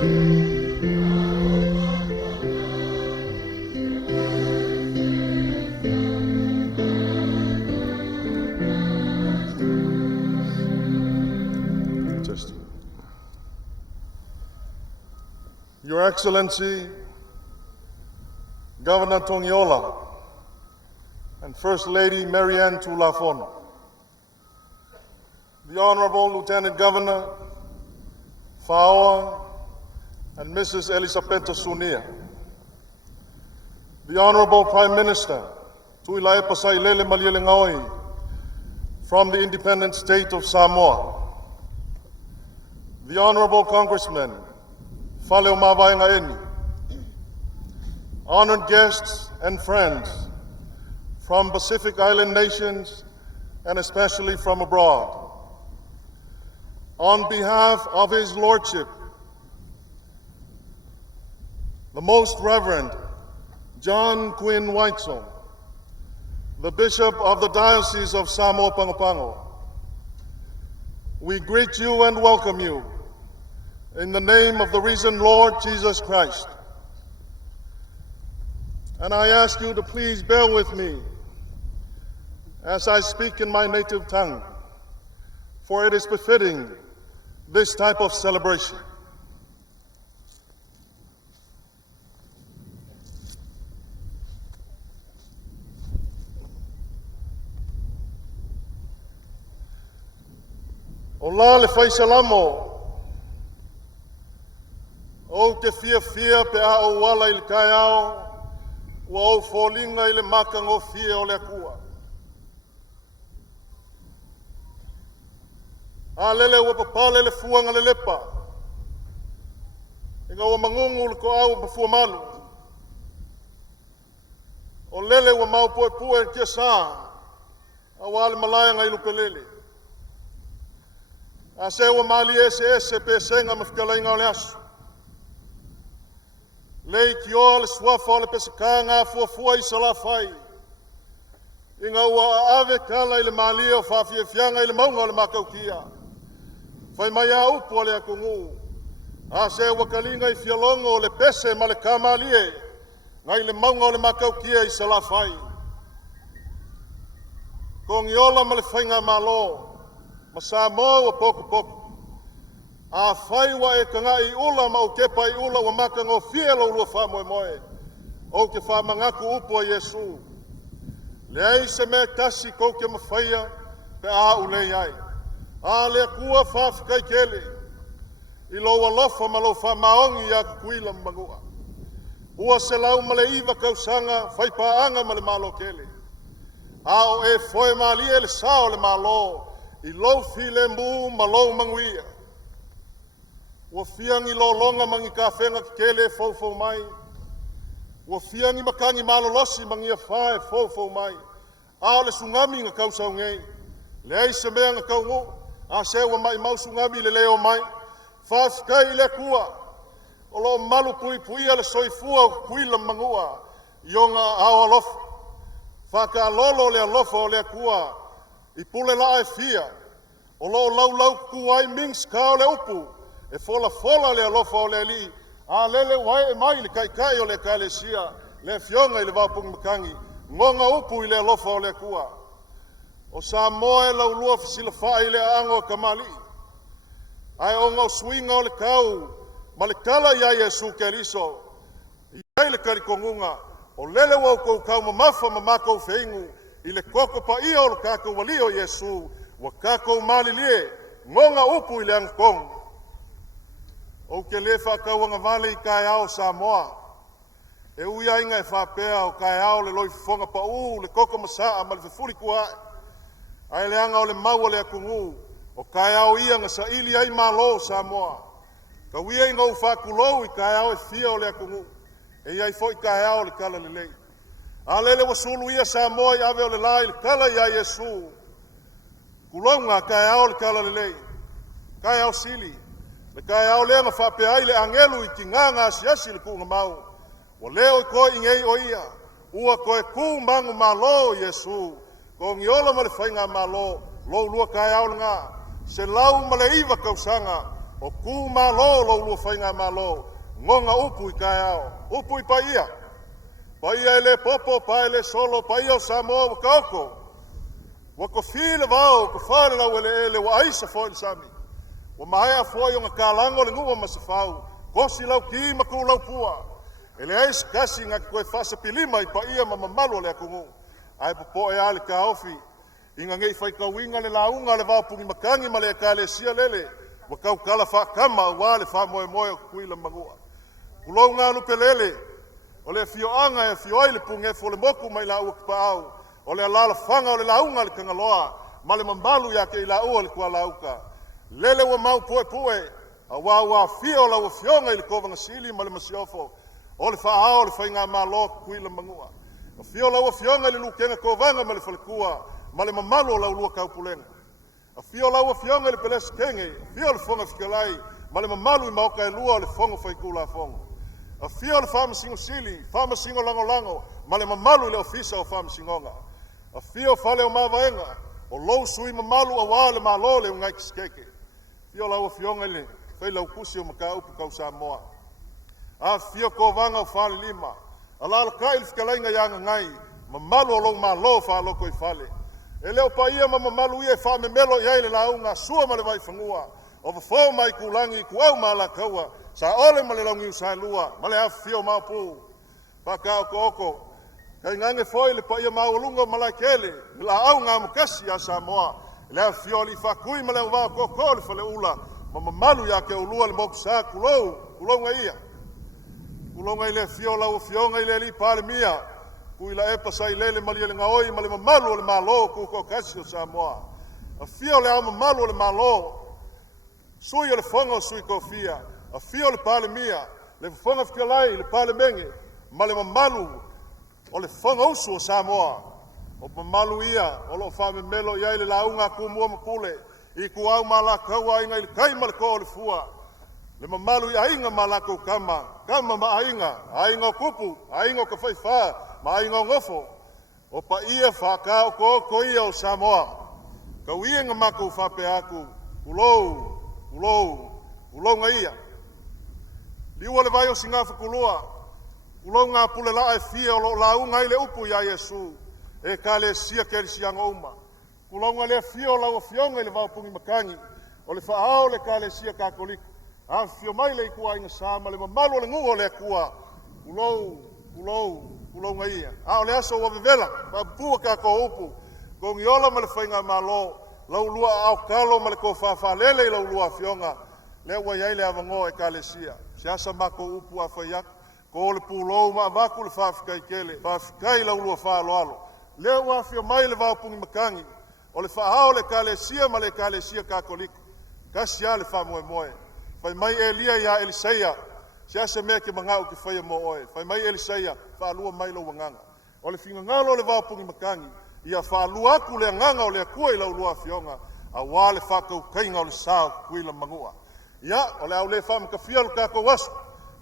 Your Excellency, Governor Tongiola, and First Lady Marianne Tulafon, the Honorable Lieutenant Governor, Faoa, and Mrs. Elisabetta Sunia, the Honorable Prime Minister, Tuiātaga Sailele Malielengoi, from the independent state of Samoa, the Honorable Congressman, Faleo Mavaenga Eni, honored guests and friends from Pacific Island nations and especially from abroad. On behalf of His Lordship, the Most Reverend John Quinn Weitzel, the Bishop of the Diocese of Sāmoa PAGO PAGO, we greet you and welcome you in the name of the risen Lord Jesus Christ. And I ask you to please bear with me as I speak in my native tongue, for it is befitting this type of celebration. Ola le faisalamo, o ke fia pe a o wala il kaiao, wa o folinga i le makango fia o le akua. A lele wa papale le fuanga le lepa, inga wa mangungu le ko au pafua malu. O lele wa mau pue kia saa, a wale malaya ngai lupelele. A se wa mali ese Pese nga mafkalai ngau le asu. Lei ki o le swafa o le Pese ka ngā fuafua i salafai. Inga ua ave kala i le mali o whawhiawhianga i le maunga o le makaukia. Whai mai a upu o le akungu. A se wa kalinga i whialongo o le Pese ma le kamalie. Ngai le maunga o le makaukia i salafai. Ko ngiola ma le whainga malo. Ma Samoa wa poku. A whai wa e kanga i ula ma o kepa i ula wa maka ngō whielo ulua wha o ke wha mangaku upo a Yesu. Le ai se mea tasi kou ke mawhaia pe a ulei ai. A lea kua whawhikai kele. I lo alofa ma lo wha maongi a kukuila mangua. Ua se lau ma le iwa kausanga whai paanga ma le malo kele. A o e foe ma lie le sao le malo. I lo file mu ma lo manguia. Ua fiangi lo longa mangi ka whenga kele fau mai. Ua fiangi makangi malolosi mangi a whae fau mai. A le sungami nga kau sau ngei. Le ai se mea nga kau ngu. A se wa mai mau sungami le leo mai. Whawhikai le kua. O lo malu pui ale soifua o kuila mangua. Ionga awa lofa. Whaka lolo le alofa o le kua. I pule la e fia, o lo lau kuai mings ka o le upu, e fola le alofa o le li, a lele wai e mai le kai o le Ekalesia, le fionga i le wapung makangi, ngonga upu i le alofa o le kua. O Samoa e lau lua fisila fai le ango kamali, ai o ngau swinga o le kau, ma le kala ia Yesu Keliso, i le karikongunga, o lele wau kou kau mamafa mamako feingu, i le koko pa ia o le kako wali o Yesu, wa kako mali lie, ngonga upu i le angkong. O ke le whakauanga vale i kai ao Samoa, e uia inga e whapea o kai ao le loi fonga pa le koko masaa ma le fufuri kua. Ai le anga o le maua le akungu, o kai ao ia nga sa ili ai malo Samoa. Ka uia inga u whakulou i kai ao e fia o le akungu, e iai fo i kai ao le kala le lei. A lele wa sulu ia Samoa i ave o le lai le kala ia Yesu. Kulonga kai ao le kala le lei. Kai ao sili. Le kai ao lea nga whapea ai le angelu i ki nganga asiasi le kuunga mau. Wa leo i koe ingei o ia. Ua koe ku mangu malo Yesu. Ko ngiola ma le whainga malo. Lo lua kai ao le ngā. Se lau ma le iwa kausanga. O ku malo lo lua whainga malo. Ngonga upu I kai ao. Upu I paia. Paia ele popo, pa ele solo, paia o Samoa o kaoko. Wako file vao, ko whare lau ele wa aisa fo il sami. Wa maea fo i onga kālango le ngua masafau. Kosi lau ki maku lau pua. Ele ais kasi ngaki koe whasa pilima I paia ma mamalu le akungu. Ai popo e ale ka ofi. Inga ngei whaikawinga le Lāuga le vāpungi makangi ma le Ekalesia lele. Wa kau kala whakama ua le whamoe moe o kuila mangua. Kulou ngā lupe lele. O le fioanga e fioi le punge fo le moku mai Lāuga ki paau. O le alala whanga o le Lāuga le kangaloa. Ma le mamalu ya ke I Lāua le kua Lāuga. Lele wa mau poe poe. A wā fio la wa fionga I le kovanga sili ma le masiofo. O le whaao le whainga malo kuila mangua. O fio la wa fionga I le lukenga kovanga ma le whalekua. Ma le mamalu o la ulua kaupulenga. A fio la wa fionga le pelesi kenge, a fio le fonga fikalai, ma le mamalu I maoka e lua le fonga whaikula fonga. A fio le whamasingo sili, whamasingo lango lango, ma le mamalu I le ofisa o whamasingonga. A fio whale o mawaenga, o lou sui mamalu a wā le malo le ungai kiskeke. Fio la wa fionga le, whaila ukusi o maka upu kau Samoa. A fio kovanga o whale lima, a lala kai le fikalai ngai anga ngai, mamalu o lou malo whaloko I whale. E leo pa ia mamalu ia wha me melo iai le Lāuga sua ma le vai whangua. O whafo mai kulangi ku au ma la kaua. Sa ole ma le laungi usai lua. Ma le awhio maupu. Paka oko oko. Kai ngange foi le pa ia maulunga ma la kele. Le Lāuga mukasi a Samoa. Le awhio li whakui ma le uwa koko le whale ula. Ma mamalu ia ke ulua le moku sa kulou. Kulonga ia. Kulonga I le fio lau fionga I le li pale mia. Kuila e pasai lele mali le ngaoi mali mamalu le malo ku ko kasi o Samoa. A fio le ama malu le malo. Sui le fonga sui kofia. A fio le pale mia. Le fonga fikalai le pale menge. Mali mamalu o le fonga usu o Samoa. O mamalu ia o lo fame melo ia le Lāuga ku mua mapule. I ku au mala kaua inga I kai mal ko le fua. Le mamalu ia inga malako kama. Kama ma ainga. Ainga kupu. Ainga ka whaiwha. Ma inga ngofo, o pa ia whaka o ko ia o Samoa. Ka uia nga mako whape aku, ulou nga ia. Liua le vai o singafa kulua, ulou ngā pule la e fia o lo Lāuga I le upu ia Yesu, e Ekalesia KATOLIKO uma. Ulou nga le fia o lau fionga I le vaupungi makangi, o le whaao le Ekalesia KATOLIKO. A fio mai le ikua inga sama, le mamalu le ngu o le kua, ulou nga ia. A o le aso wa vevela, pa pua ka ko upu. Ko ngiola ma le whainga malo, lau lua au kalo ma le ko whawhalele I lau lua fionga. Le ua iai le avango Ekalesia. Siasa mako upu a whaiak, ko le pulou ma avaku le whawhikai kele, whawhikai lau lua whaaloalo. Le ua fio mai le vaupungi makangi, o le whaao le Ekalesia ma le Ekalesia KATOLIKO. Kasi a le whamoe moe. Whai mai Elia ia Eliseia, siasa mea ke mangau ki whaia mo oe. Whai mai Eliseia, whaalua mai lau wanganga. O le whingangalo le vaupungi makangi, ia whaalua aku le nganga o le akua I lau lua fionga, a wā le whakau kainga o le sao kuila mangua. Ia, o le au le whamaka fia lo kako wasu,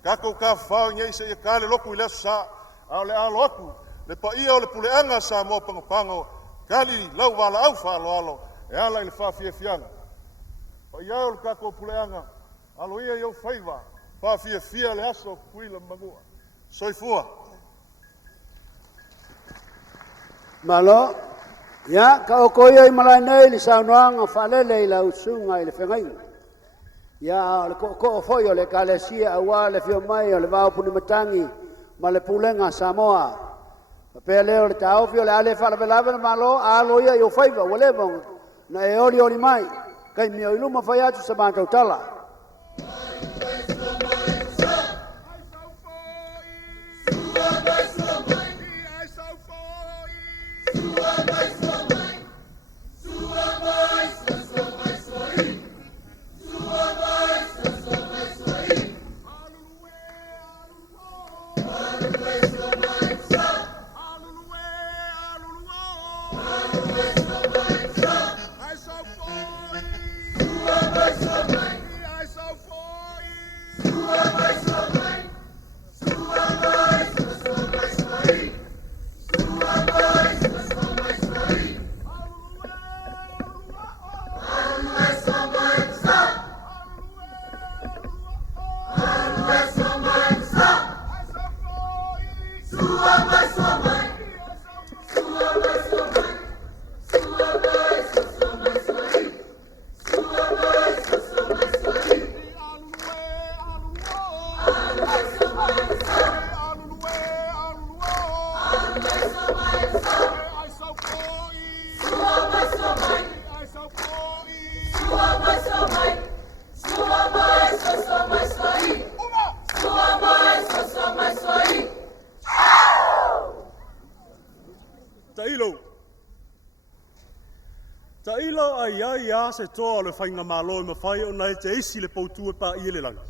kako ka whao ngei se ia ka le loku I le sa, a o le alo aku, le pa ia o le Pule'aga Sāmoa PAGO kali lau wala au whaaloalo, e ala I le whawhia fianga. Pa ia o le kako Pule'aga, alo ia iau whaiva, whawhia fia le aso kuila mangua. Soifua. Malo, ya ka o ia I malai nei li saunoanga whalele I la usunga I le whengainga. Ya le ko foi o le Ekalesia awa le fio mai o le vaupuni matangi ma le Pule'aga Sāmoa. Pe leo le tau fio le ale whala velave le malo, alo ia I o whaiva, wale bong, na e ori mai, kai mio I luma whai atu sa mākau tala. ai se toa le whainga malo ma whai o nai te isi le poutua pa i le langi.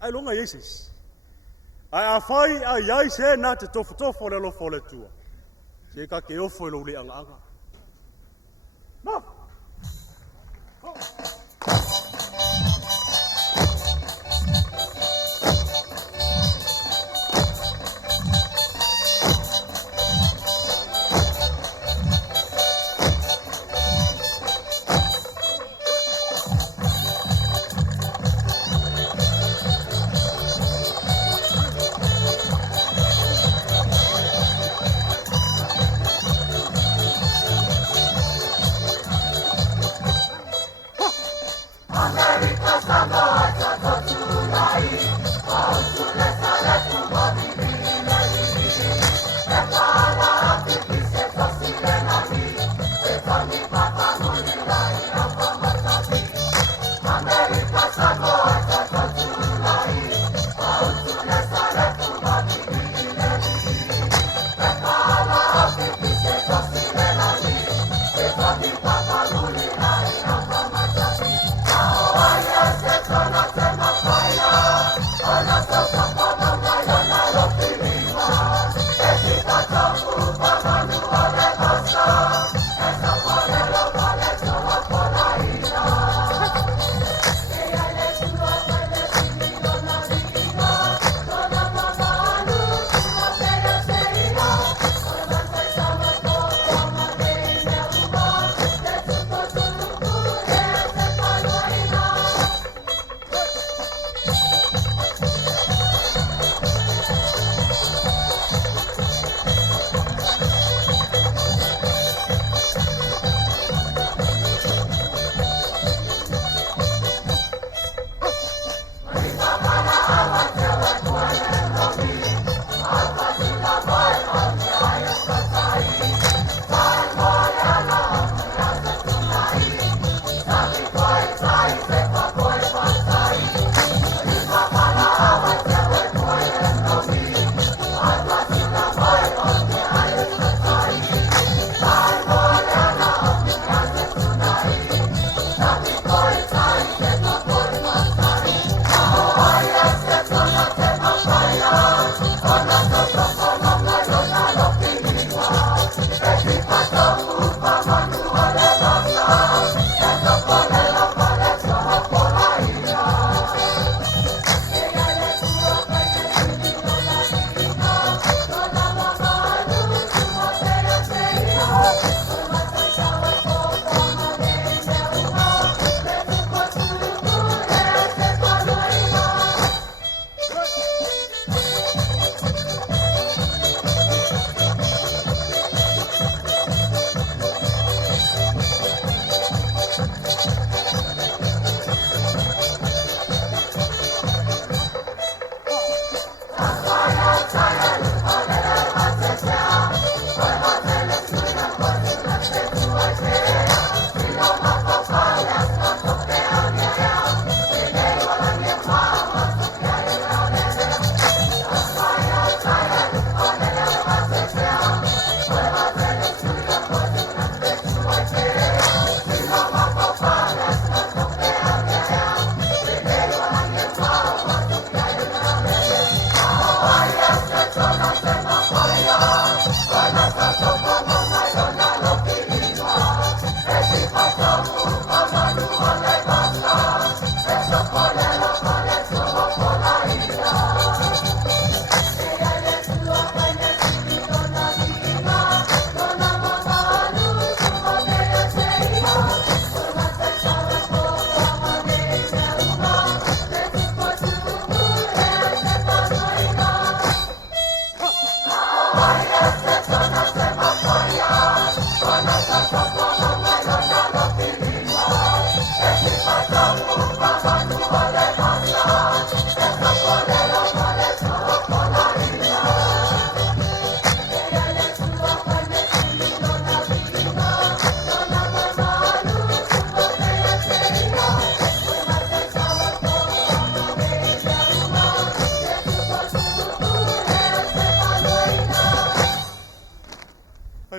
Ai longa Jesus. Ai a whai ai se na te tofo le lo le tua. Se ka ke ofo e lo le anga. No.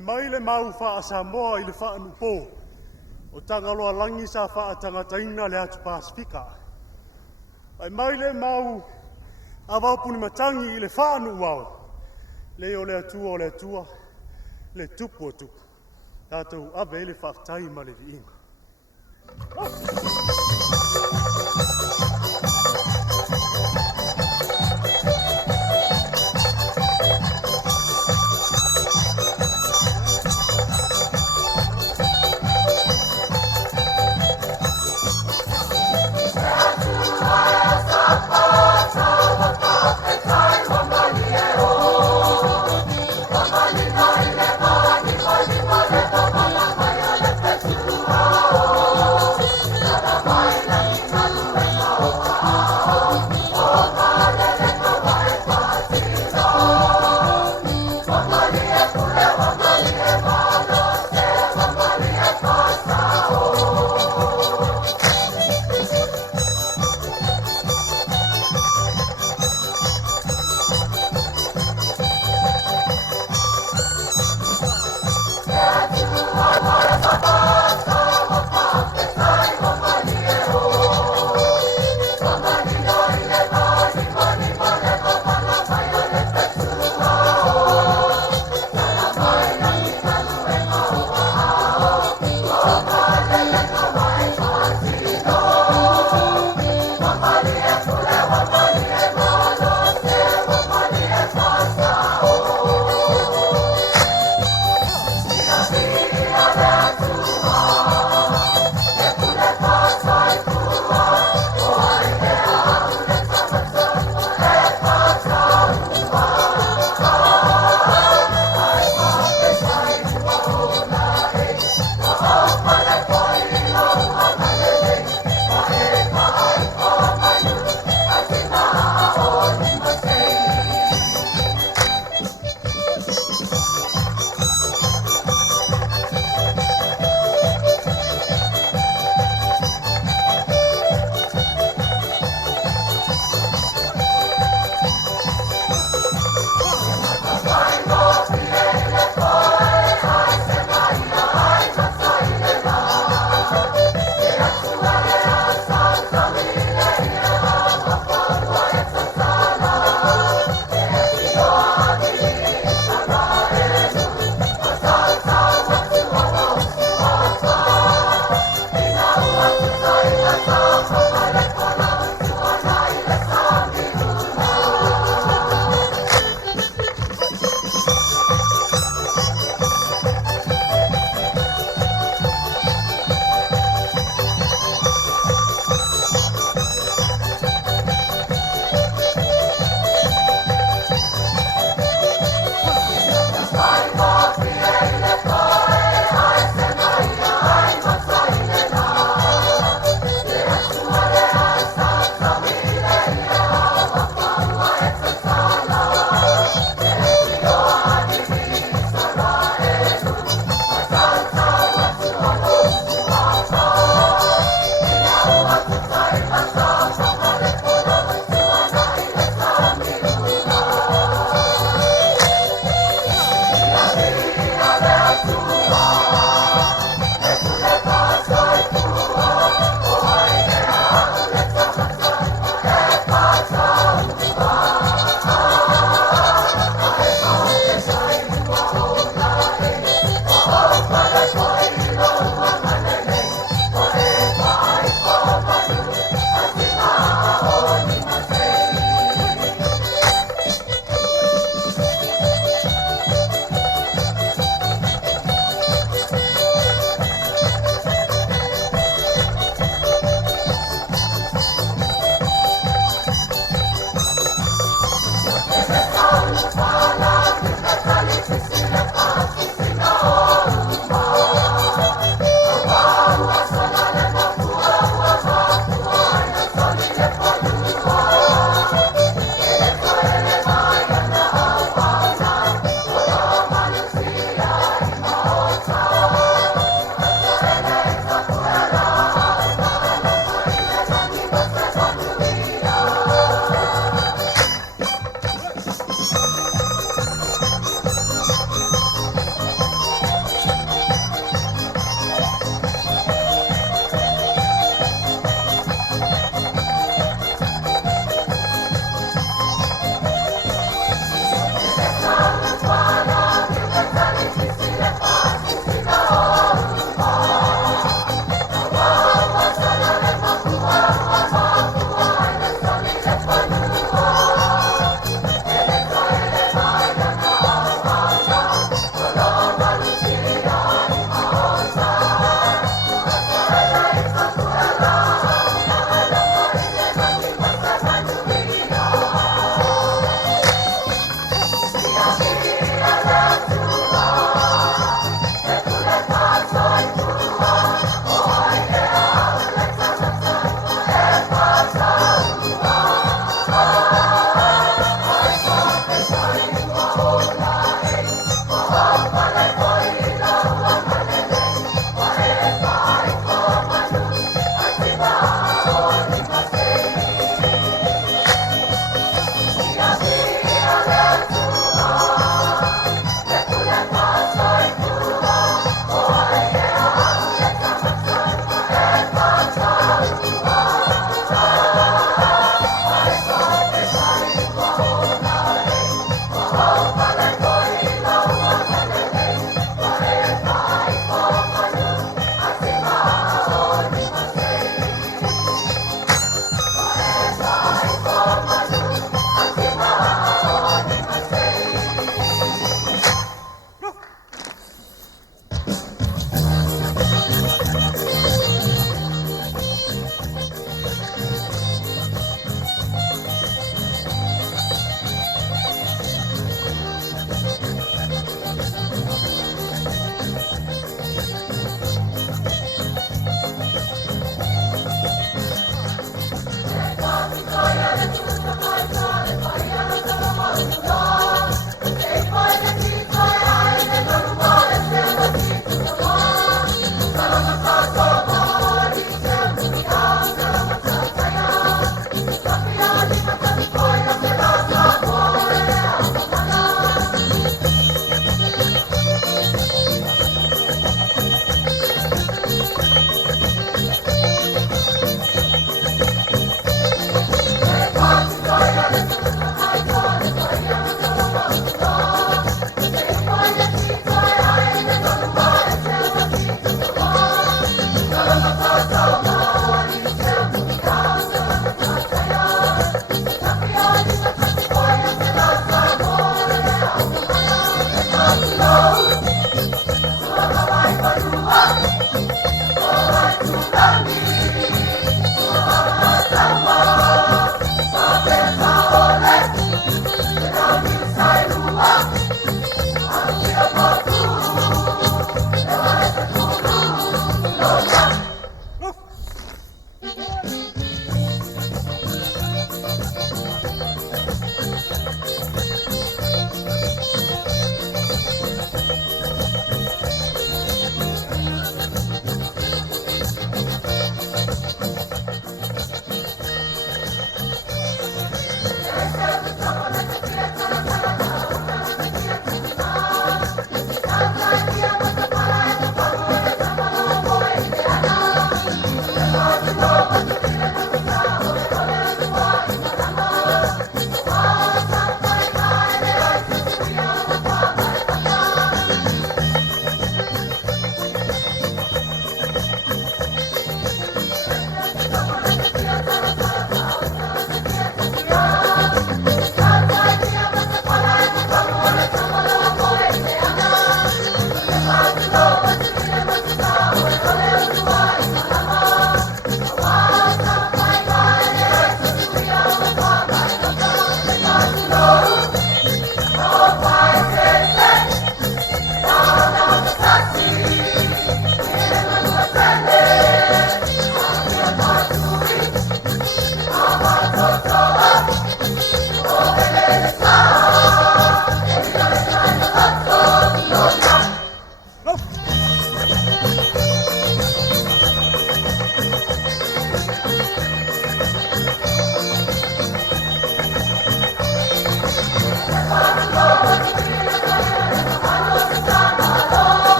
Mai le mau wha a Samoa i le wha anu pō. o tangaloa langi sa wha tangataina le atu Pasifika. Ai mai le mau a waupuni matangi i le whaanu wau. Le o le atua, le tupu o tupu. Tātou awe le whaktai ma le viinga.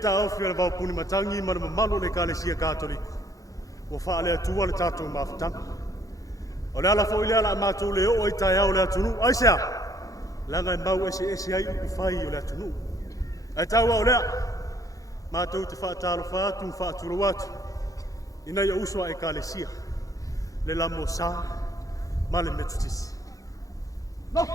ta ofi le vau puni matangi ma le mamalu le Ekalesia Katoliko. Ua wha le atua le tātou mawhitanga. O le ala fo ile ala mātou le o i tai au le atunu. Aisea, langa e mau ese ai uku whai o le atunu. Ai tau au lea, mātou te whaatalo whaatu, whaaturo watu. Ina ia usua Ekalesia, le lamo sā, ma le metutisi. No!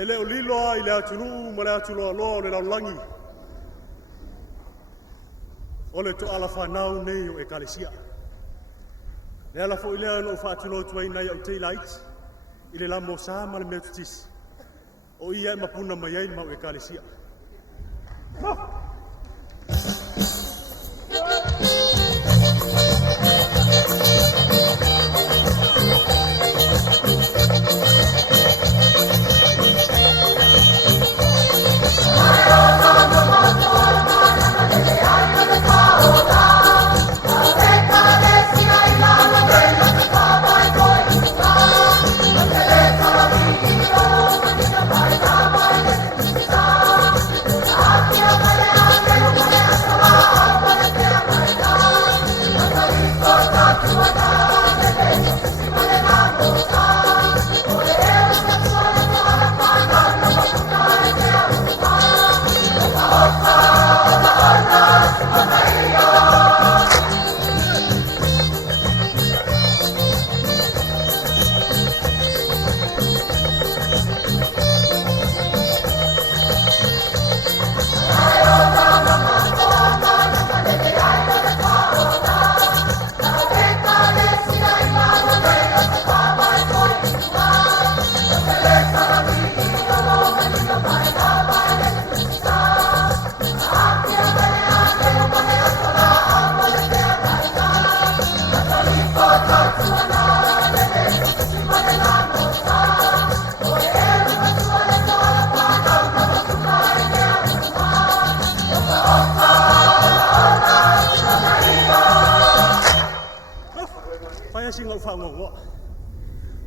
Ele o lilo i le atunu ma le atulo alo le laulangi. O le to ala whanau nei o Ekalesia. Le ala fo i lea no whaatulo tuai nei au te lait. I le lamo sā ma le metutisi. O ia e mapuna mai ai ma o Ekalesia.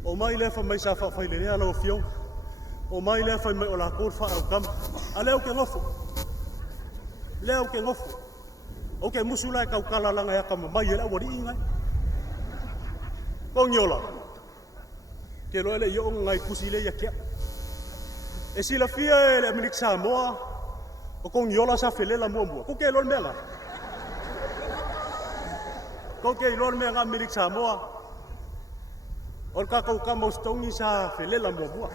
O mai le fa mai sa fa fai le ala o fio. O mai le fa mai o la kor fa o kam. A leo ke ngofo. Leo ke ngofo. O ke musula ka ukala langa ya ka mai le wori inga. Ko ngiola. Ke lo le yo ngai kusile ya ke. E sila fia le Amerika Sāmoa. O ko ngiola sa felela mo. Ko ke lo menga. Ko ke lo menga Amerika Sāmoa. O kakau kama ustongi sa felela mwabua.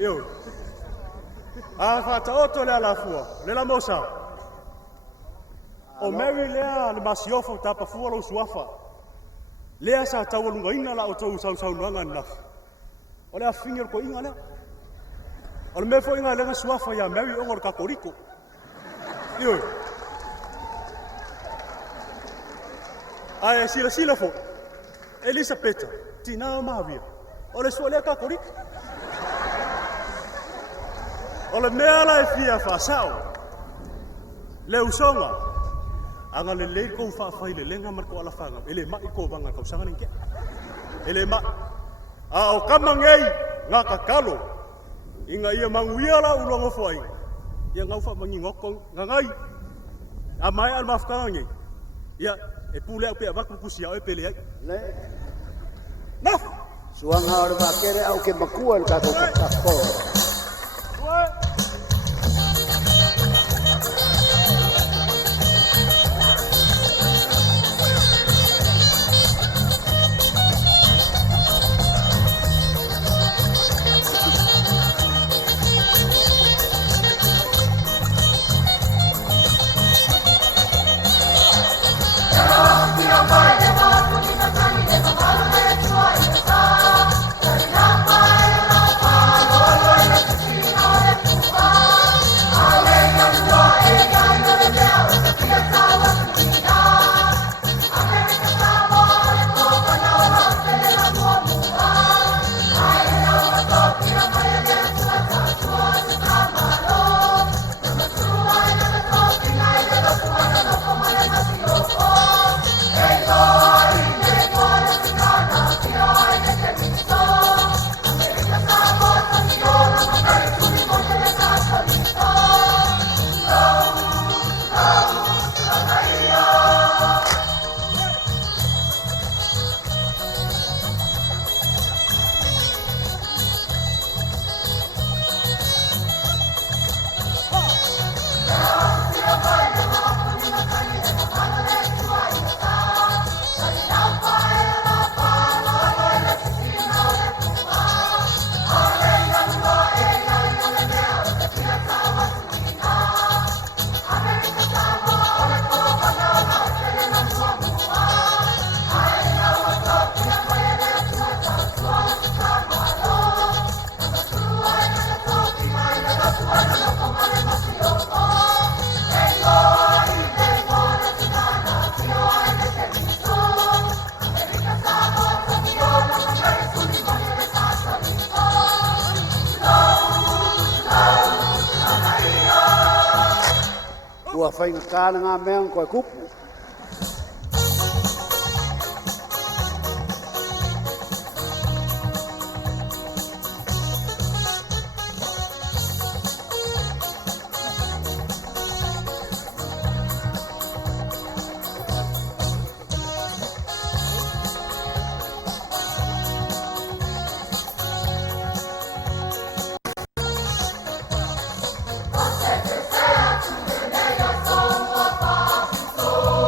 Yo. A fata oto le alafua. Le la mosa. O Mary lea le masiofo tapa fua lo suafa. Lea sa Taualuga ina la o tau sau nuanga naf. O le a finger ko inga lea. O le mefo inga lenga suafa ya Mary ongor kakoriko. Yo. Ai sila fo. Elisabeth. Tina Maria. O le suole ka korik. O le mea la e fia fa sao. Le usonga. anga le le ko fa fa le lenga mar ko ala fanga ele ma ko banga ko sanga ninge ele ma a o kamangei nga kakalo inga ia manguia la ulongo foi ia ngau fa mangi ngoko ngai a mai al mafkanga ngi ia e pule pe ba ku sia e pele ai Le. na Suanga ora ba kere au ke makua ka ko ka ko. Ua whainga kāna ngā mea koe kupu. Oh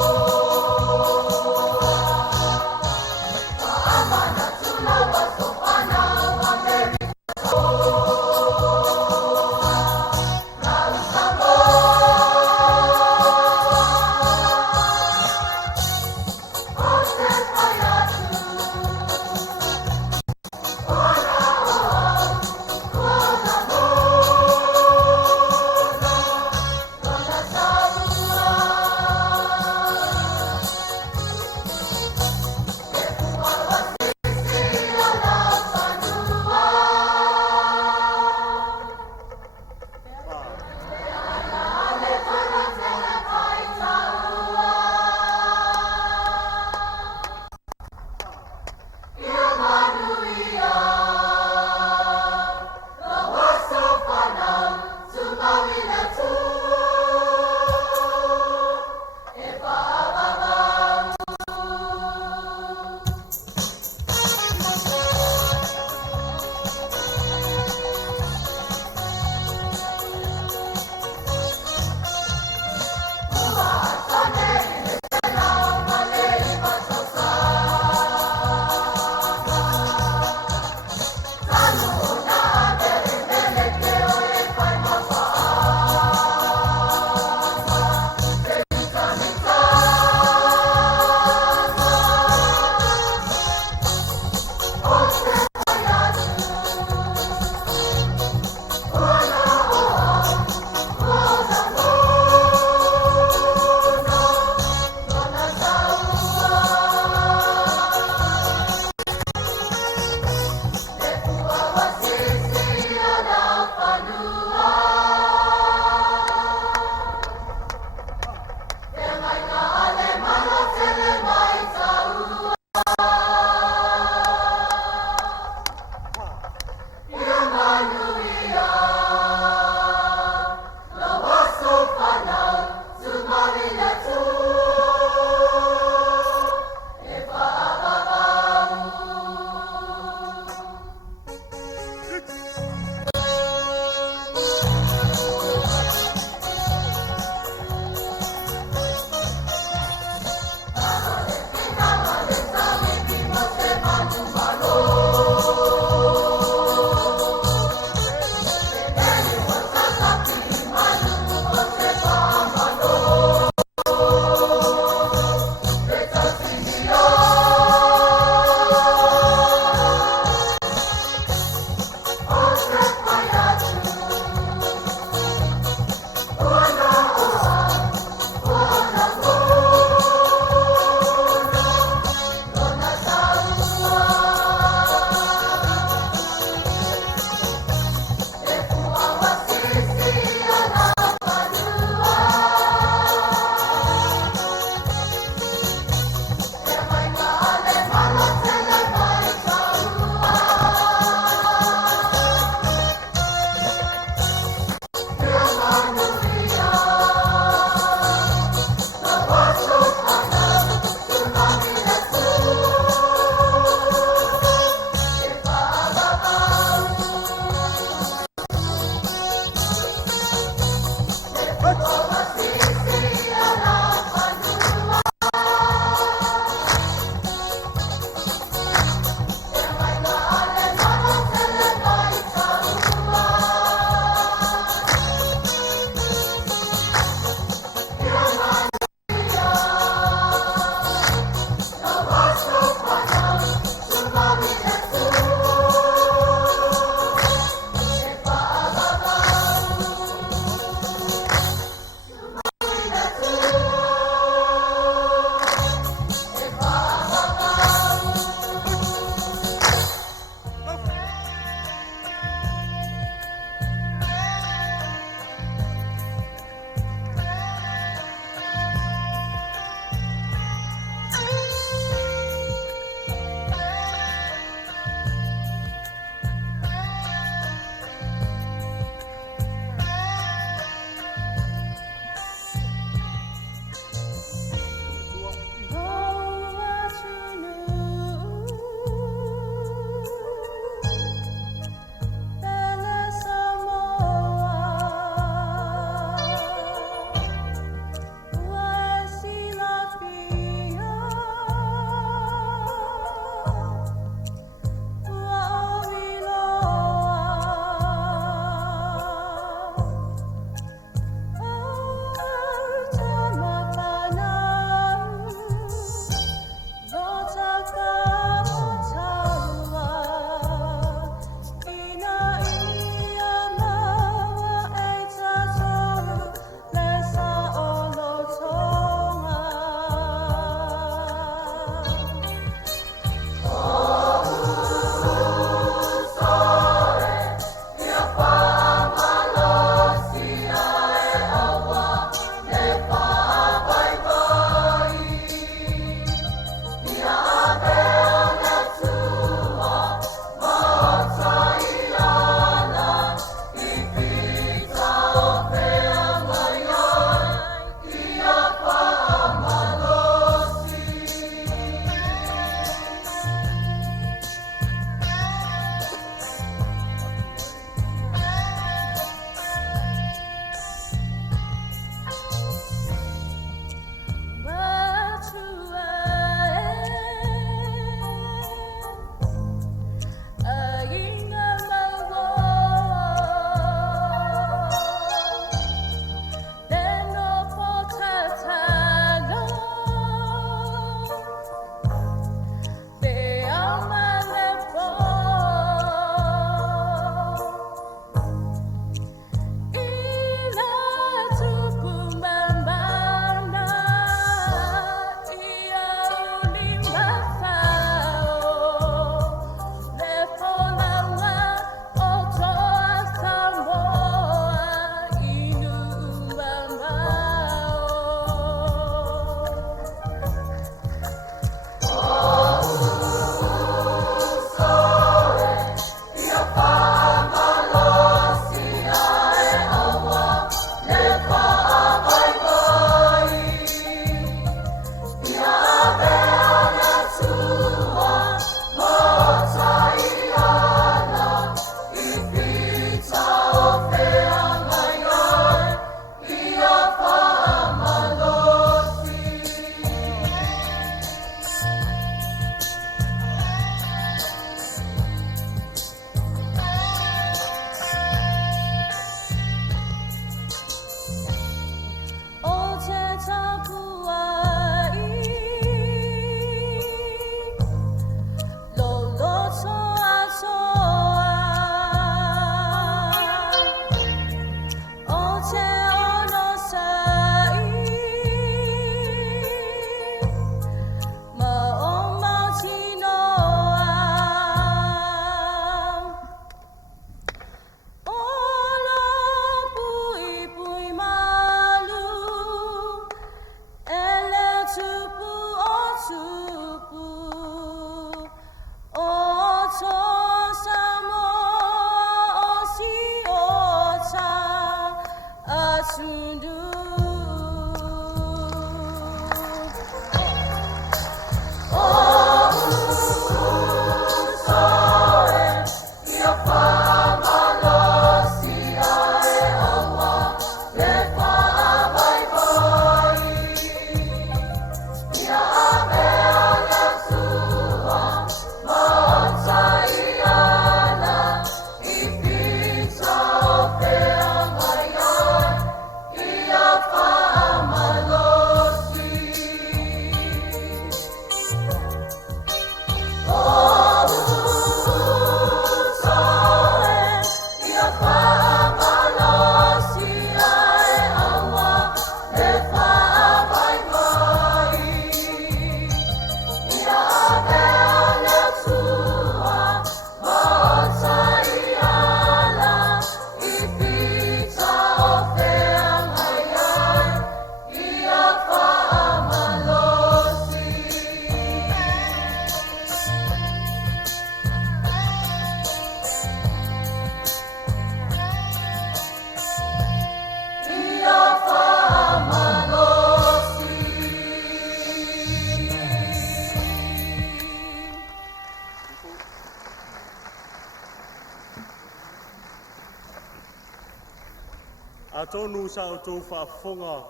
A tonu sa o tau whaafonga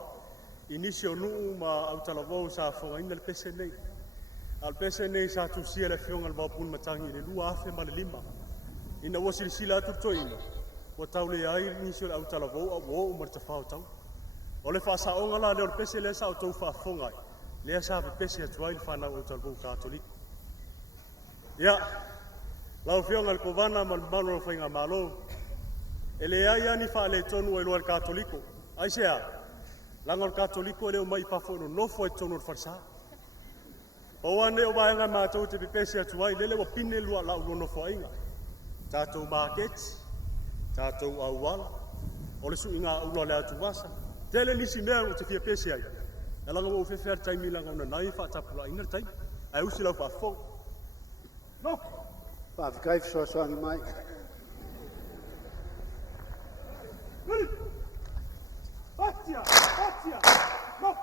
inisio nuu ma au talavou sa fonga ina le pese nei. Al pese nei sa tu sia le whionga le wapun matangi le lua afe ma le lima. Ina wasi le sila atu toina. Wa tau le ai inisio le au talavou a wo umar ta whao tau. O le whaasaonga la leo le pese le sa o tau whaafonga. Lea sa pe pese atuai le whanau au talavou katoliko. Ia, lau whionga le kovana ma le manu o whainga malo. E le ai ani wha le tonu e loa le katoliko. Ai sea, langa le katoliko e leo mai pafo no nofo e tonu le wharsa. O ane o waenga mātou te pepese atuai, lele wa pine lua lau lo nofo ainga. Tātou māketi, tātou auala, o le su inga ula le atu wasa. Tele nisi mea o te fia pese ai. E langa mo ufefe ar taimi langa una nai wha tapula ina le taimi. Ai usi lau wha fong. No! Whaafikai fisoasoangi mai. Batia! Batia! No!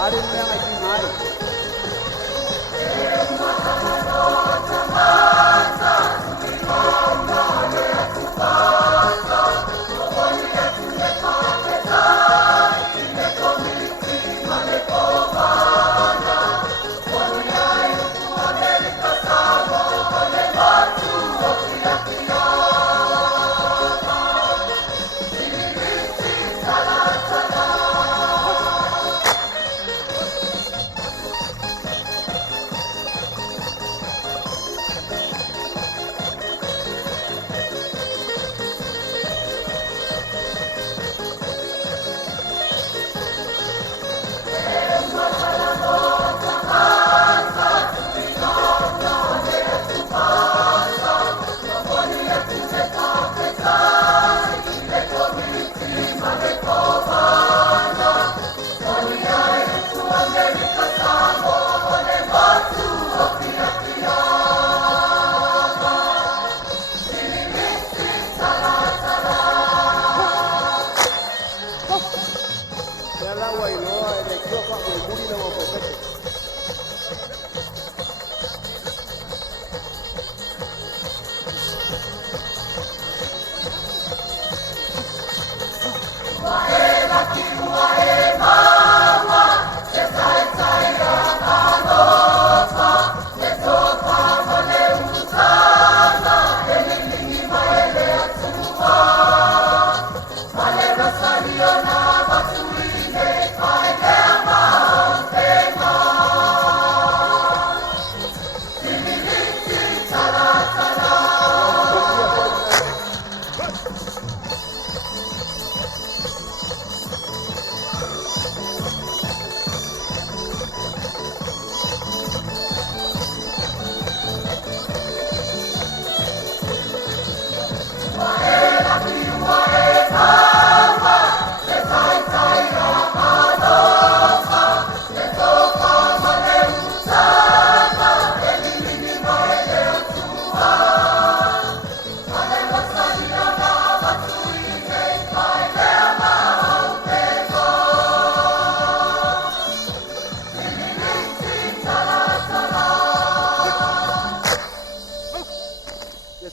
Hari mo yung itinari.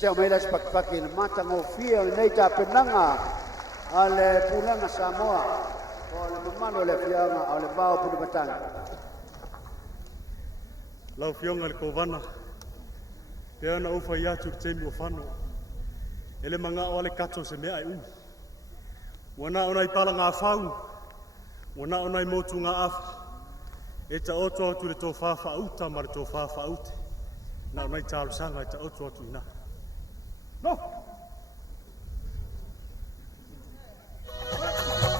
Saya mai las pakpakin matang ofia nei ta penanga ale Pule'aga Sāmoa o le mamalo le fianga o le bao pu batang lau fionga le kovana pea na ufa ia tu temi o fano ele manga o le kato se mea ai wana ona i pala ngā whau wana ona i motu ngā afa e ta oto atu le tō whawha auta ma le tō whawha aute na ona i tālu sanga e ta oto atu ina no! Let's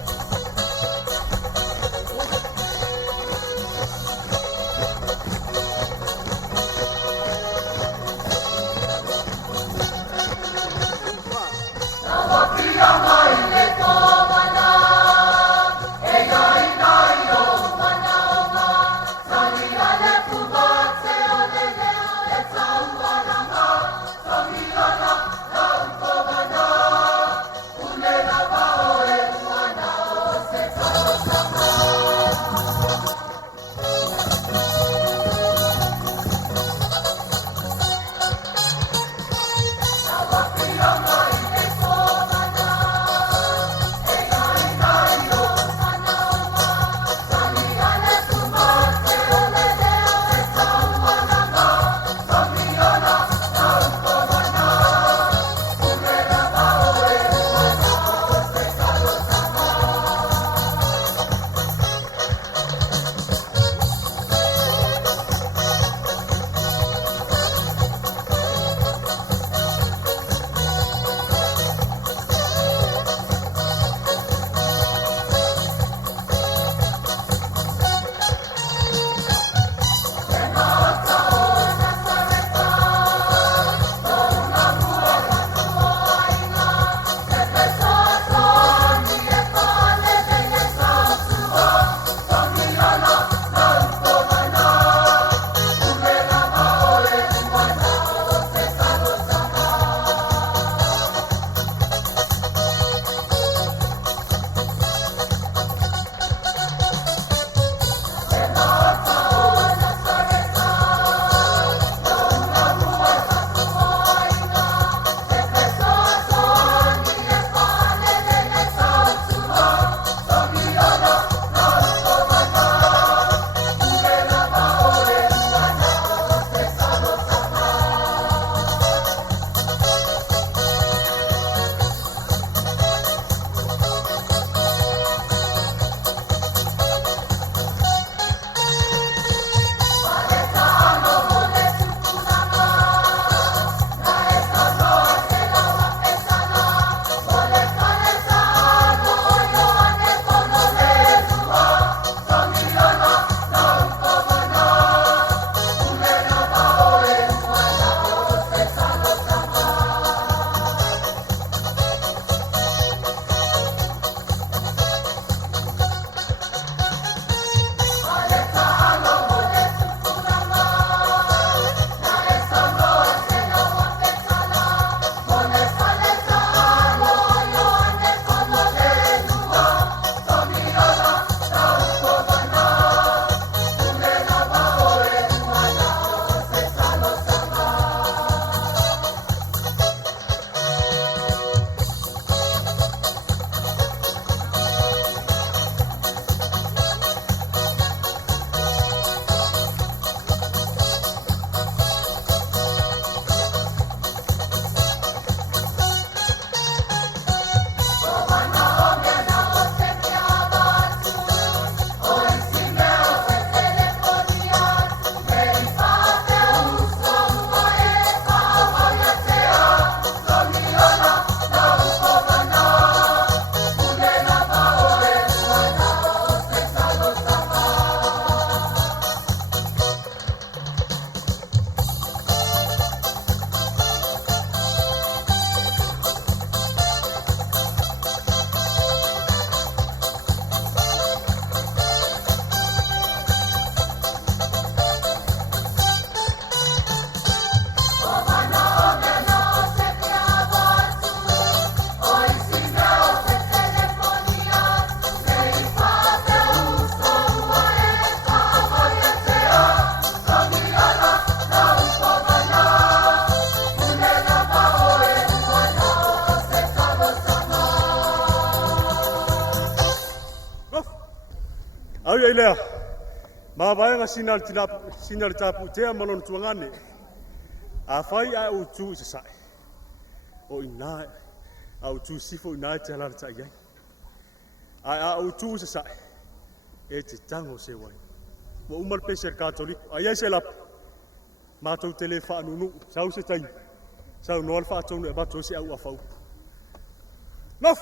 lea. Ma vaenga sinar tapu tea malon tuangane. A fai a utu isa sai. O ina a utu sifo ina te halara ta iai. A utu isa sai. E te tango se wai. Mo umar Pese Katoliko. A iai se lap. Ma tau tele wha anunu. Sau se tai. Sau noal wha atonu e bato se au a fau. Nof!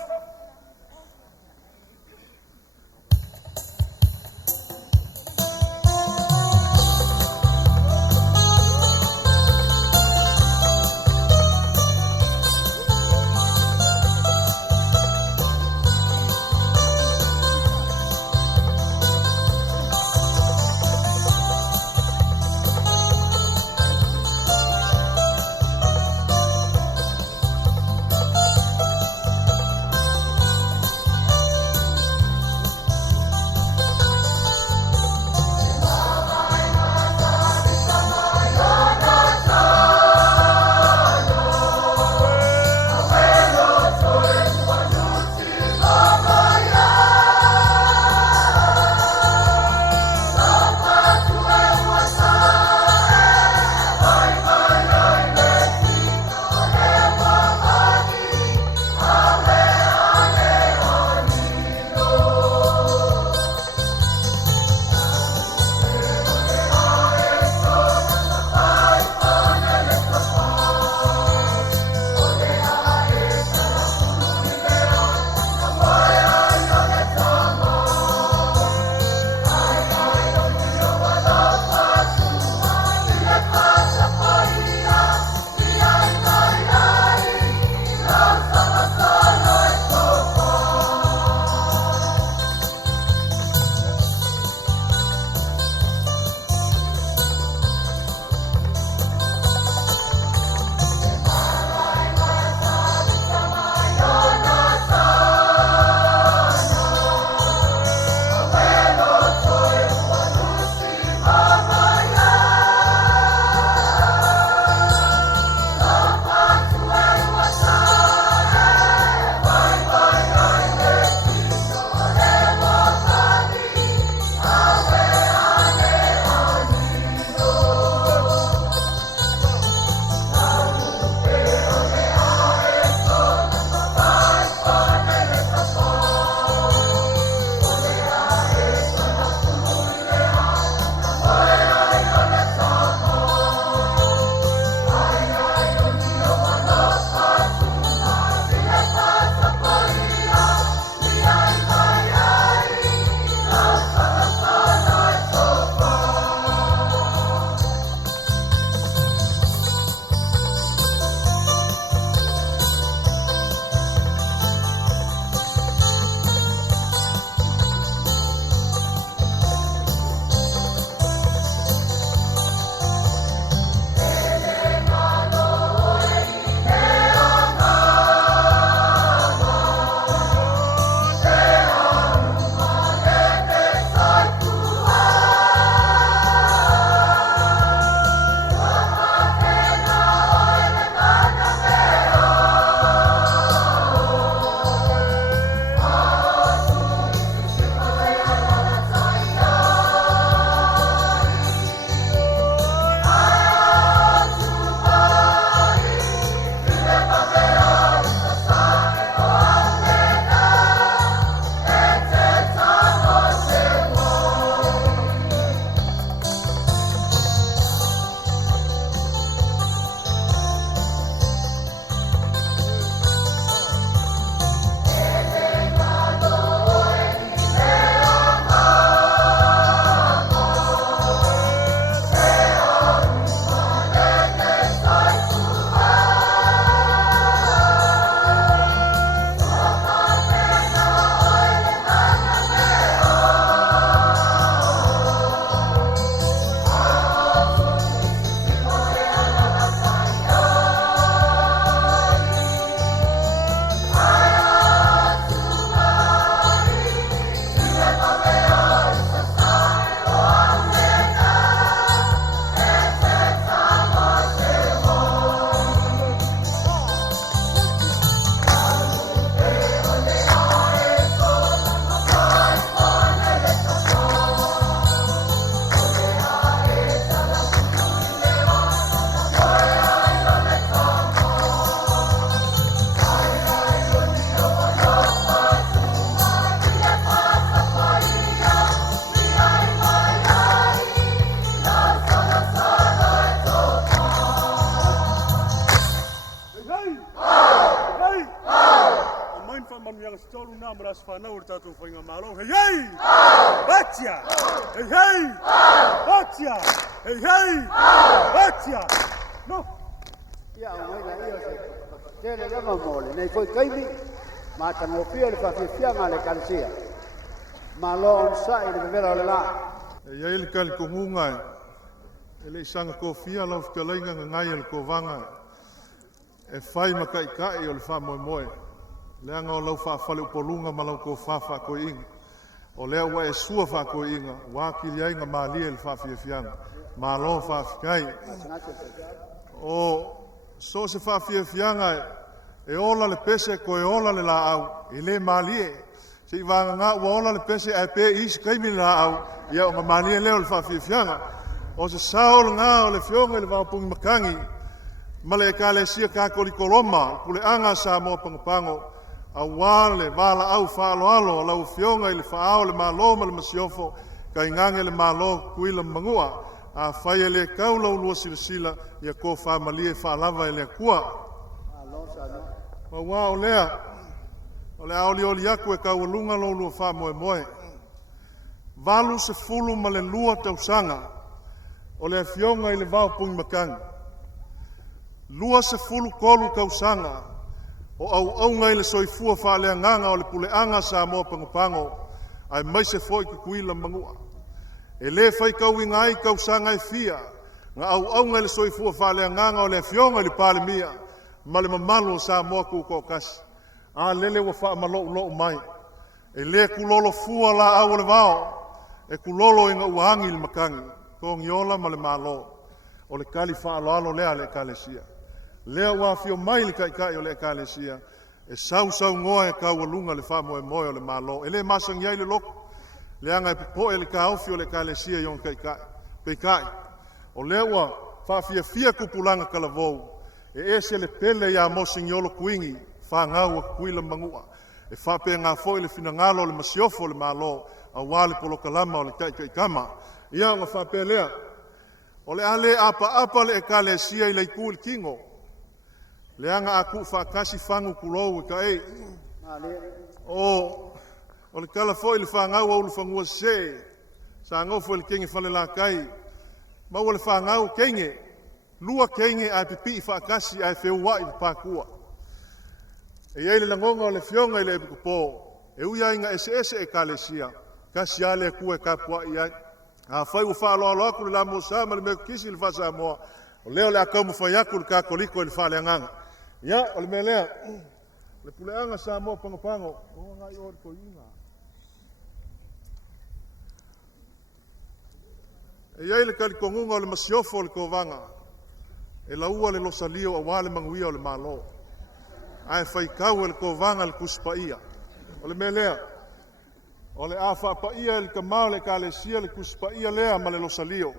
whanau tātou whainga mālo. Hei hei! Batia! Hei hei! Batia! Hei hei! Batia! No! Ia o mai la ia se. Tele lama mole, nei foi kaimi, ma tango fia le whawhiwhianga le Ekalesia. Ma lo on sai le vera o le la. E ia ili kali ko ngunga e le isanga ko fia lau whikalainga ngai ele ko vanga e whai makai kai o le wha moe moe. Leanga o lau wha whale upolunga ma lau ko wha ko inga. O lea ua e sua wha ko inga, wakiri ainga ma lia le wha whiwhianga. Ma lo wha whikai. O so se wha whiwhianga e ola le pese ko e ola le la au. I le ma lia. Se wanga ngā ua ola le pese e pe isi kaimi le la au. Ia o ngā ma lia leo le wha whiwhianga. O se saol ngā o le fionga le waupungi makangi. Ma le Ekalesia KATOLIKO Pule'aga Sāmoa PAGO a wale wala au whaaloalo lau fionga i le whaao le malo ma le masiofo ka ingange le malo kuila mangua a whaia le kaulau lua silasila ia ko whaamalia e whaalawa e le kua. Ma wā o lea aoli oli aku e kaualunga lo lua wha moe moe. Walu se fulu ma le lua tausanga o le fionga i le waupungi makangi. Lua se fulu kolu kausanga o au ngai le soifua whaalea nganga o le Pule'aga Sāmoa PAGO ai mai se foi ki kuila mangua. E le whai kau i ngai kausanga e fia nga au ngai le soifua whaalea nganga o le fionga i le palemia ma le mamalu o Samoa ko kasi. A lele wa wha malo mai. E le kulolo fua la au le vao e kulolo inga uhangi le makangi ko ngiola ma le malo o le kali whaaloalo lea le Ekalesia. Lea wa fio mai le kai o le Ekalesia e sau ngoa e kaualunga le wha moe moe o le malo. E le masang iai le loko le anga e pipo e le kaufi o le Ekalesia yon kai. O lea wa wha fia kupulanga kalavou e ese le pele ya mo singiolo kuingi wha ngau a kuila mangua. E wha pe ngā foi le finangalo le masiofo le malo a wale polo kalama o le kai kama. Ia o wha pe lea. O le ale apa le Ekalesia i le iku le kingo. Le anga aku whakasi whangu kulou e ka ei. O le kala foi le whangau au le whangua se. Sa ngofo le kingi whale la kai. Mau le whangau kenge. Lua kenge ai pipi whakasi ai whewai le pākua. E ei le langonga o le fionga i le epikupo. E uia inga ese Ekalesia. Kasi ale kua e kapua i ai. A whai u whaaloalo aku le la mosa ma le mea kisi le whasamoa. O leo le akau mwhai aku le kākoliko i le whaaleanganga. Ia, o le mea lea. Le Pule'aga Sāmoa PAGO. O ngai ori ko inga. E iai le kalikongunga o le masiofo o le kovanga. E laua le losalio a wale manguia o le malo. Ai whaikau e le kovanga le kuspaia. O le mea lea. O le awha paia le kamau le Ekalesia le kuspaia lea ma le losalio.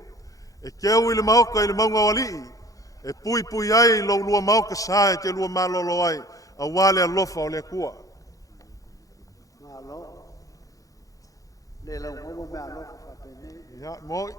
E keu i le maoka i le maunga walii. E pui ai lo lua maoka sa e ke lua malolo ai. A wale alofa o le kua. Malo. Le lau momo me alofa whapene. Ia, moi.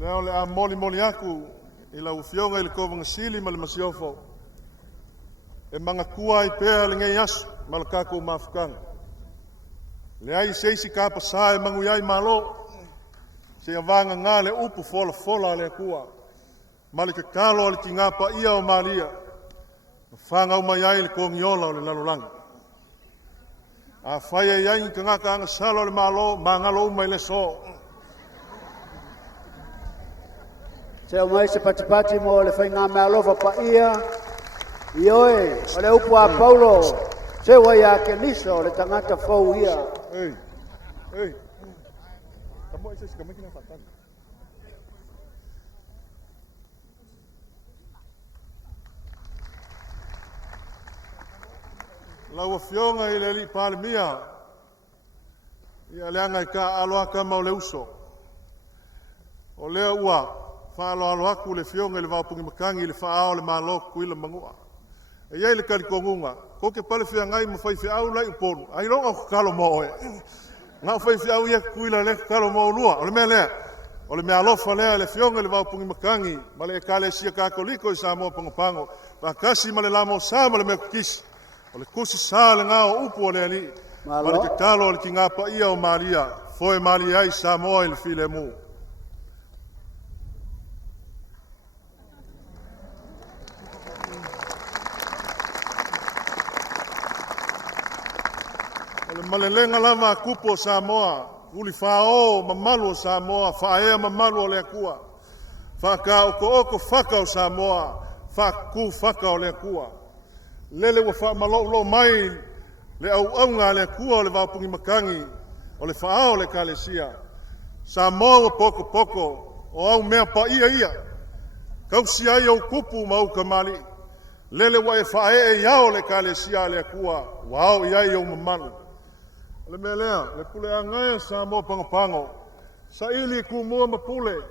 Leo le a moli aku i lau fionga i le kovanga sili ma le masiofo. E manga kua i pēa le ngei asu ma le kako mafukanga. Le ai seisi kapa sa e mangu iai malo. Se avanga ngā le upu fola le kua. Ma le kakalo le ki ngapa ia o malia. Whanga umai ai le kongiola o le lalolanga. A whaia iai ka ngaka anga salo le malo ma ngalo umai le so. Se o mai se patipati mo le whainga mea lofa pa ia. Ioe, o le upu a Paulo. Se wai a ke niso le tangata fau ia. Ei. Tamo ese se kamekina fatani. Lau fionga i le li palemia. Ia leanga i ka aloa ka mau le uso. O lea ua. Whaaloalo aku le fionga i le waupungi makangi i le whaao le malo kuila mangua. E iei le kalikongunga. Ko ke pale whia ngai ma whai whiau lai uponu. Ai ronga kukalo mo oe. Ngā whai whiau ia kuila le karo maulua. O le mea lea. O le mea alofa lea le fionga le waupungi makangi. Ma le Ekalesia KATOLIKO i Sāmoa PAGO. Pakasi ma le lamo sā ma le mea kukisi. O le kusi sā le ngā o upu o le ali. Ma le ke talo o le ki ngā pa ia o Maria. Foe Maria ai Samoa i le file mu. O le malelenga lava kupo o Samoa. Uli whao mamalu o Samoa. Whaea mamalu o le akua. Whaka oko whaka o Samoa. Whaku whaka o le akua. Lele wa wha malo mai le au ngā le akua o le waupungi makangi. O le whaao o le Ekalesia. Samoa poko o au mea pa ia. Kausi ai au kupu mau kamali. Lele wa e whae e iao le Ekalesia le akua. Wao iai au mamalu. Le mea lea, le Pule'aga Sāmoa PAGO. Sa ili ku mua mapule.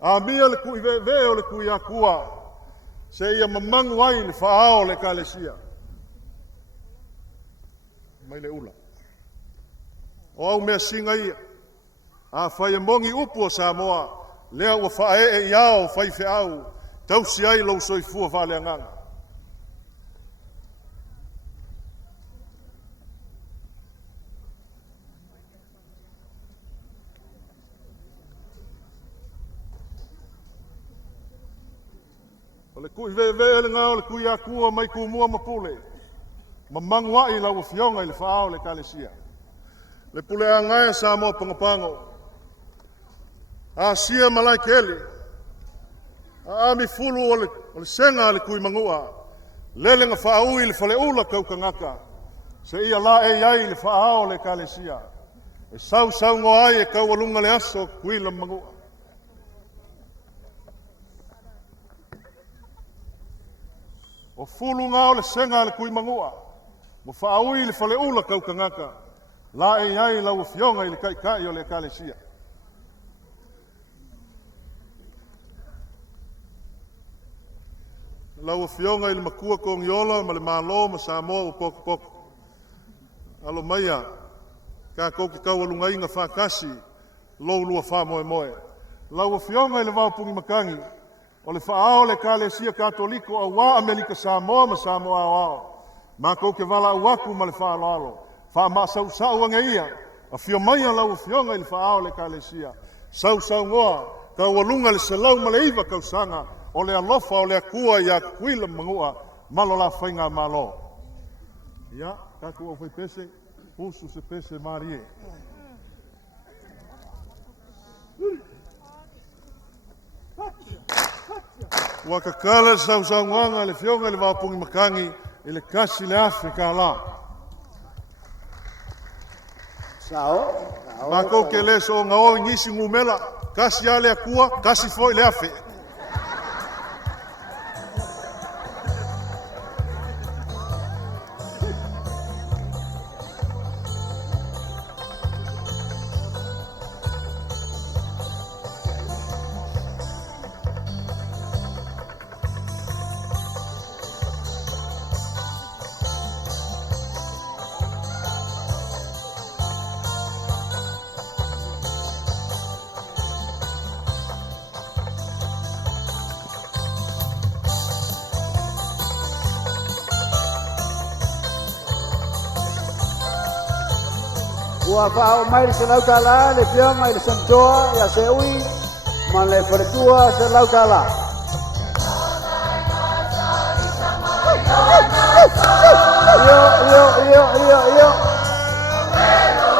A mia le ku iwe o le Tuiātaga. Se ia mamangu ai le whaao le Ekalesia. Mai le ula. O au mea singa ia. A whai mongi upu o Samoa. Lea ua whae e iao whai whiau. Tausi ai lau soifua whale anganga. O le kui veve le ngā o le kui akua mai ku mua mapule. Mamangu ai lau fionga i le whaao le Ekalesia. Le Pule'aga Sāmoa PAGO. A sia malai kele. A ami fulu o le senga le kui mangua. Lele nga whaau i le whale ula kau kangaka. Se ia la e iai le whaao le Ekalesia. E sau ngoa ai e kau alunga le aso kui la mangua. O fulu ngā o le senga le kui mangua. Mo whaau i le whale ula kau kangaka. La e iai lau fionga i le kai o le Ekalesia. Lau fionga i le makua kongiola ma le malo ma Samoa o poko. Alo maia, ka kouke kau alunga inga whakasi, lou lua whamoe. Lau fionga i le waupungi makangi, o le whaao le Ekalesia KATOLIKO a wā Amerika Samoa ma Samoa ao. Ma kouke wala uaku ma le whaaloalo. Wha ma sau anga ia, a fio maia lau fionga i le whaao le Ekalesia. Sau ngoa, kau alunga le selau ma le iwa kau sanga, o le alofa o le akua ia kuila mangua, malo la whainga malo. Ia, kaku o whai Pese, pusu se Pese Marie. Wakakala sau nganga le fionga le waupungi makangi, i le kasi le Afrika la. Mako ke le so nga o ngisi ngumela, kasi ale akua, kasi foi le afe. Ua whao mai se Lautala, le fionga i le santoa, ia se ui, ma le wharetua se Lautala. Io. Bueno,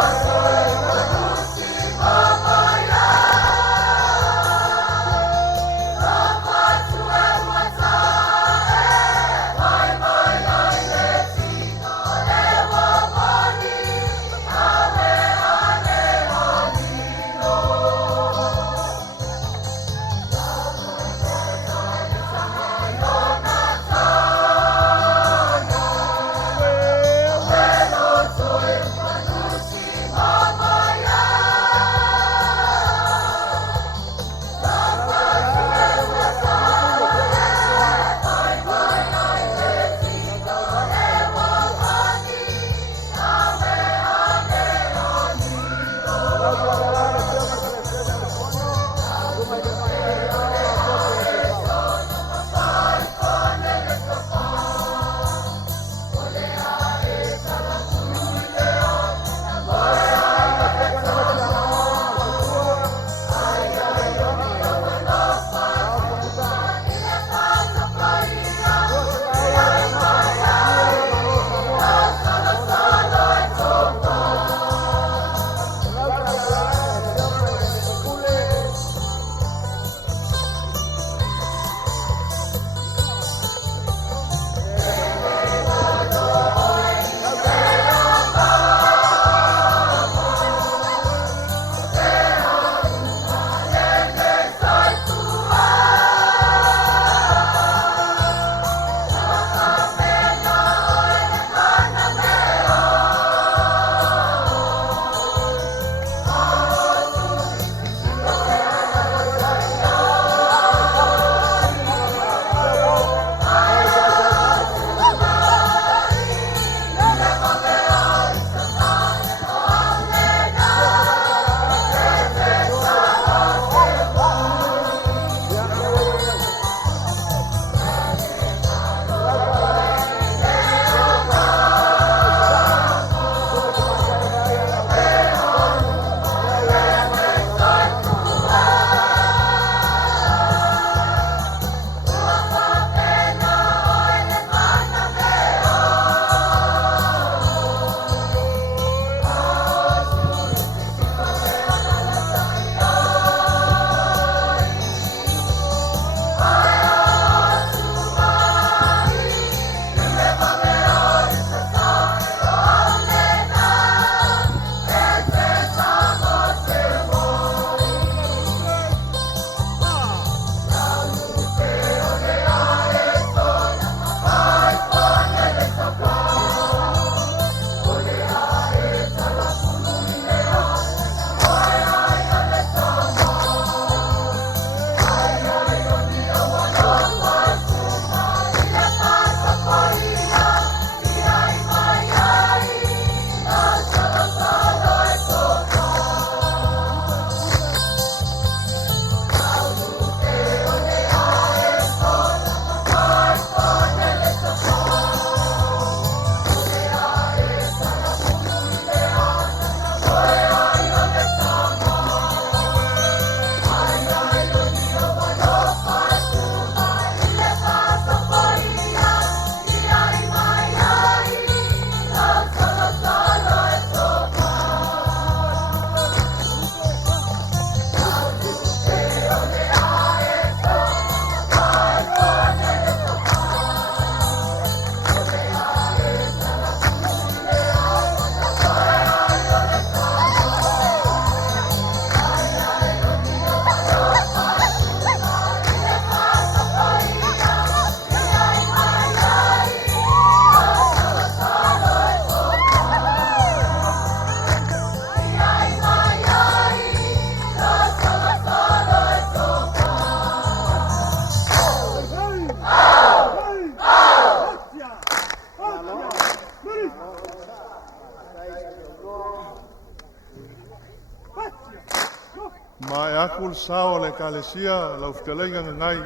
sao le Ekalesia lau fitelenga ngai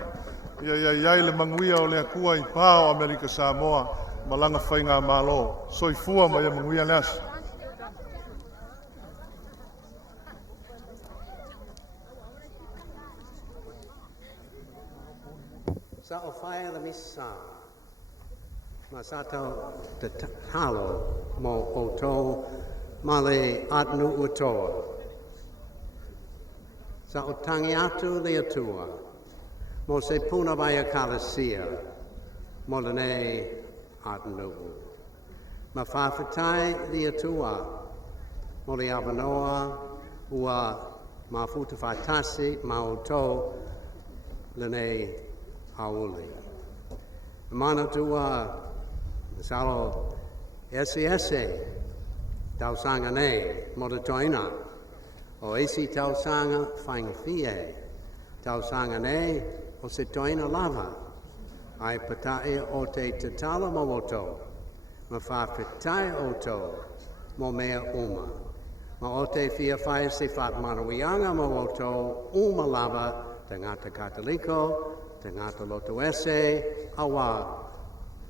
ia le manguia o le akua I pao Amerika Samoa malanga whainga malo soifua mai manguia leas. Sa o whaia la misa, ma sa tau te halo mo o tō ma le atnu utoa. Sa o tangi atu le atua, mo se puna vai Ekalesia, mo le nei atnu. Ma whawhitai le atua, mo le awanoa ua ma futa whaitasi ma o tō le nei auli. Mana tua salo ese tau sanga nei mo le toina o esi tau sanga whainga fie tau sanga nei o se toina lava ai patai o te tatala mo oto ma whawhitai oto mo mea uma ma o te fia whae se what marawianga mo oto uma lava tangata katoliko tangata loto ese awa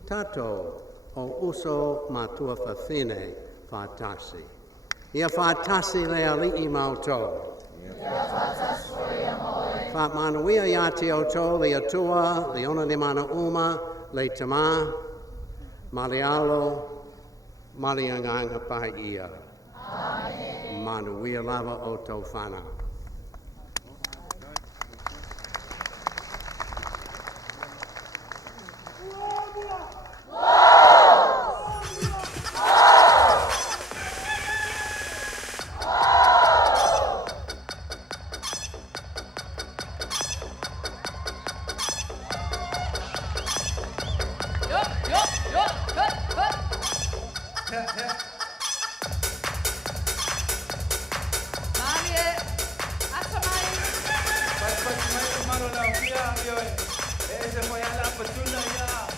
tato o uso matua whawhine whātasi. Ia whātasi le ali'i mauto. Whāmanuia ia te auto le atua, le ona le mana uma, le tamā, ma le alo, ma le anganga pahi ia. Manuia lava o tau whana. Ese foi a la fortuna ya.